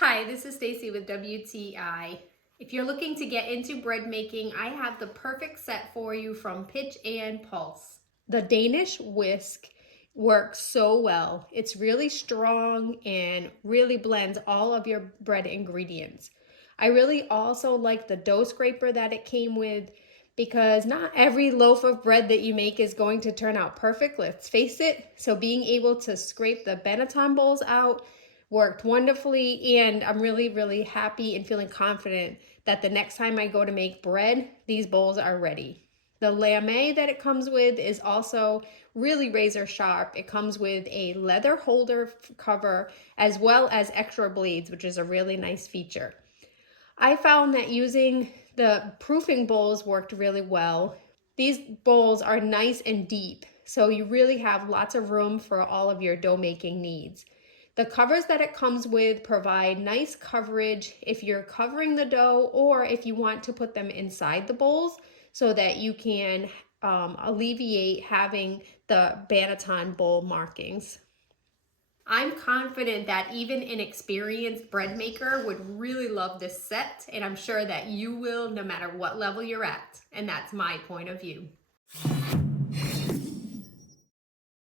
Hi, this is Stacy with WTI. If you're looking to get into bread making, I have the perfect set for you from Pitch and Pulse. The Danish whisk works so well. It's really strong and really blends all of your bread ingredients. I really also like the dough scraper that it came with because not every loaf of bread that you make is going to turn out perfect, let's face it. So being able to scrape the Banneton bowls out worked wonderfully, and I'm really happy and feeling confident that the next time I go to make bread, these bowls are ready. The lame that it comes with is also really razor sharp. It comes with a leather holder cover as well as extra blades, which is a really nice feature. I found that using the proofing bowls worked really well. These bowls are nice and deep, so you really have lots of room for all of your dough making needs. The covers that it comes with provide nice coverage if you're covering the dough or if you want to put them inside the bowls so that you can alleviate having the Banneton bowl markings. I'm confident that even an experienced bread maker would really love this set, and I'm sure that you will no matter what level you're at, and that's my point of view.